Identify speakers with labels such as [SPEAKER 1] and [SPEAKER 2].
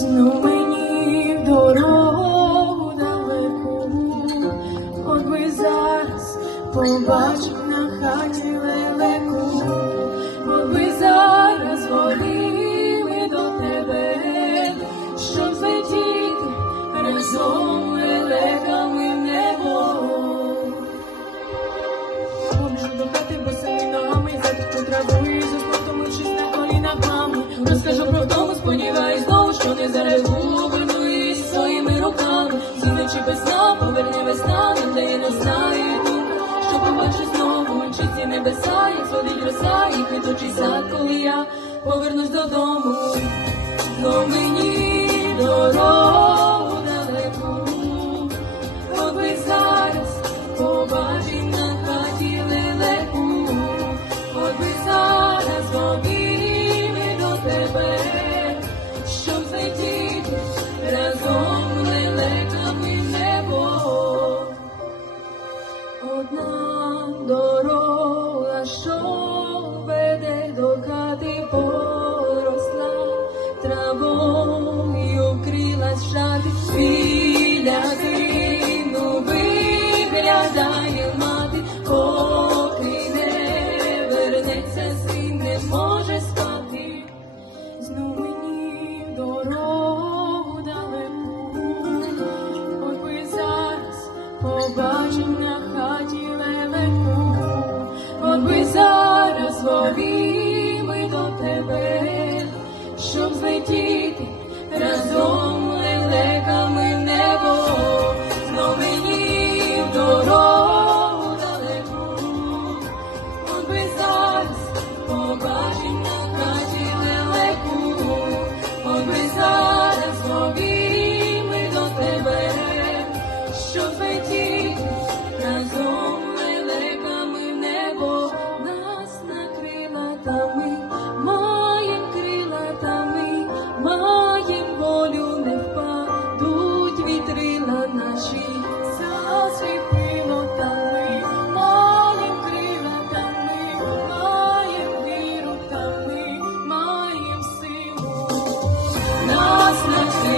[SPEAKER 1] Знов мені дорогу далеку, от би зараз побачив на хаті лелеку, от би зараз горіли до тебе, щоб злетіти разом лелеками в небо. Про сподіваюсь знову, що не її своїми руками. Зіночі без сна, поверне весна, не де я не знаю що побачу знову, чисті небеса, як сходить роса, і квіточий сад, коли я повернусь додому. Знов мені на хаті лелеку, от зараз ловіли до тебе, щоб злетіти разом лелеками небо, но мені в дорогу далеку, от зараз побачимо.